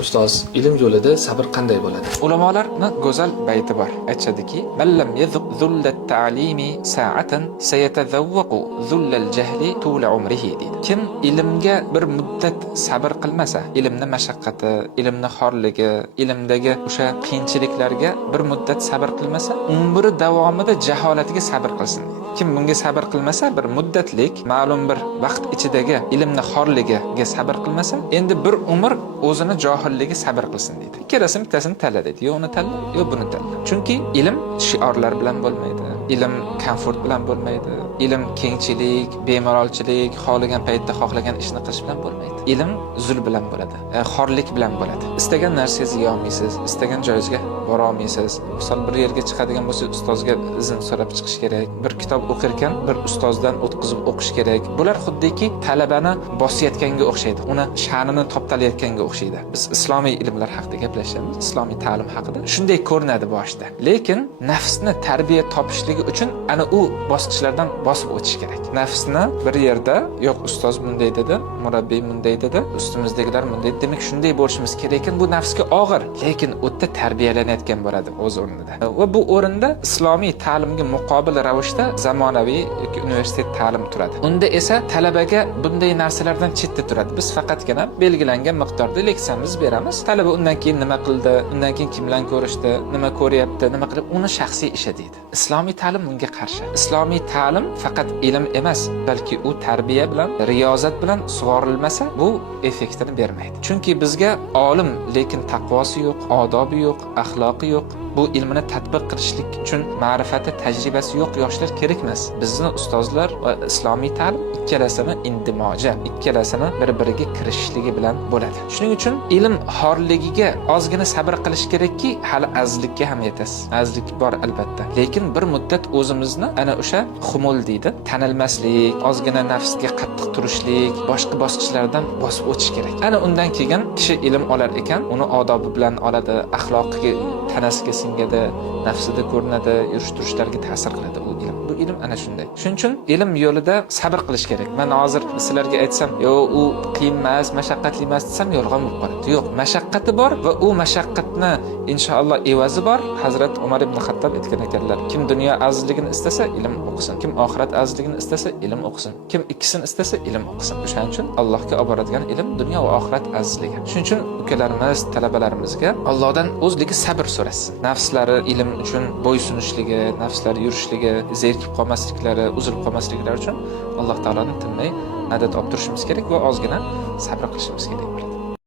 Ustoz, ilm yo'lida sabr qanday bo'ladi? Ulamolarning go'zal bayti bor. Aytadiki: "Man lam yazuq zullat ta'limi sa'atan sayatazawwaqu zullal jahli tula umrihi" deydi. Kim ilmga bir muddat sabr qilmasa, ilmni mashaqqati, ilmni xorligi, ilmdagi o'sha qiyinchiliklarga bir muddat sabr qilmasa, umri davomida jaholatiga sabr qilsin deydi. Kim bunga sabr qilmasa, bir muddatlik, ma'lum bir vaqt ichidagi ilmni xorligiga sabr qilmasa, endi bir umr o'zini johilligi sabr qilsin deydi. Ikkalasini bittasini tanla deydi. Yo uni tanla, yo buni tanla. Chunki ilm shiorlar bilan bo'lmaydi. Ilm komfort bilan bo'lmaydi. Ilm kengchilik, bemalolchilik, xohlagan paytda xohlagan ishni qilish bilan bo'lmaydi. Ilm zul bilan bo'ladi, xorlik bilan bo'ladi. Istagan narsangizni yeya olmaysiz, istagan joyingizga bora olmaysiz. Misol bir yerga chiqadigan bo'lsa, ustozga izn so'rab chiqish kerak. Bir kitob o'qirkan, bir ustozdan o'tkazib o'qish kerak. Bular xuddiki talabani bosayotganga o'xshaydi. Uni sha'nini toptalayotganga o'xshaydi. Biz islomiy ilmlar haqida gaplashamiz, islomiy ta'lim haqida. Shunday ko'rinadi boshida. Lekin nafsni tarbiya topishligi uchun ana u bosqichlardan bosib o'tish kerak. Nafsni bir yerda, yo'q ustoz bunday dedi, murabbiy bunday dedi, ustimizdagilar bunday dedi. Demak shunday bo'lishimiz kerak ekan, bu nafsga og'ir, lekin u yerda tarbiyalanayotgan bo'ladi o'z o'rnida. Va bu o'rinda islomiy ta'limga muqobil ravishda zamonaviy yoki universitet ta'lim turadi. Unda esa talabaga bunday narsalardan chetda turadi. Biz faqatgina belgilangan miqdorda leksiyamiz beramiz. Talaba undan keyin nima qildi, undan keyin kim bilan ko'rishdi, nima ko'ryapti, nima qilib, uni shaxsiy ishi deydi. Islomiy ta'lim bunga qarshi. Islomiy ta'lim faqat ilm emas, balki u tarbiya bilan, riyozat bilan sug'orilmasa, bu effektini bermaydi. Chunki bizga olim, lekin taqvosi yo'q, odobi yo'q, axloqi yo'q, bu ilmini tatbiq qilishlik uchun ma'rifati, tajribasi yo'q yoshlar kerak emas. Bizni ustozlar va islomiy ta'lim ikkalasini indimoja, ikkalasini bir-biriga kirishishligi bilan bo'ladi. Shuning uchun ilm xorligiga ozgina sabr qilish kerakki, hali azlikka ham yetasiz. Azlik bor albatta. Lekin bir muddat o'zimizni ana o'sha xumul deydi, tanilmaslik, ozgina nafsga qattiq turishlik, boshqa bosqichlardan bosib o'tish kerak. Ana undan keyin kishi ilm olar ekan, uni odobi bilan oladi, axloqiga, tanasiga singadi, nafsida ko'rinadi, yurish-turishlarga ta'sir qiladi u ilm. Bu ilm ana shunday. Shuning uchun ilm yo'lida sabr qilish kerak. Men hozir sizlarga aytsam, "Yo, u qiyin emas, mashaqqatli emas" desam, yolg'on bo'lib qoladi. Yo'q, mashaqqati bor va u mashaqqatni inshaalloh evazi bor. Hazrat Umar ibn Xattob aytgan ekanlar: "Kim dunyo azizligini istasa, ilm o'qisin. Kim oxirat azizligini istasa, ilm o'qisin. Kim ikkisini istasa, ilm o'qisin." O'shaning uchun Allohga olib boradigan ilm dunyo va oxirat azizligi. Shuning uchun ukalarimiz, talabalarimizga Allohdan o'zligi sabr so'rasin. Nafslari ilm uchun bo'ysunishligi, nafslari yurishligi, zerikib qolmasliklari, uzilib qolmasliklari uchun Alloh taoloning tinmay madad olib turishimiz kerak va ozgina sabr qilishimiz kerak bo'ladi.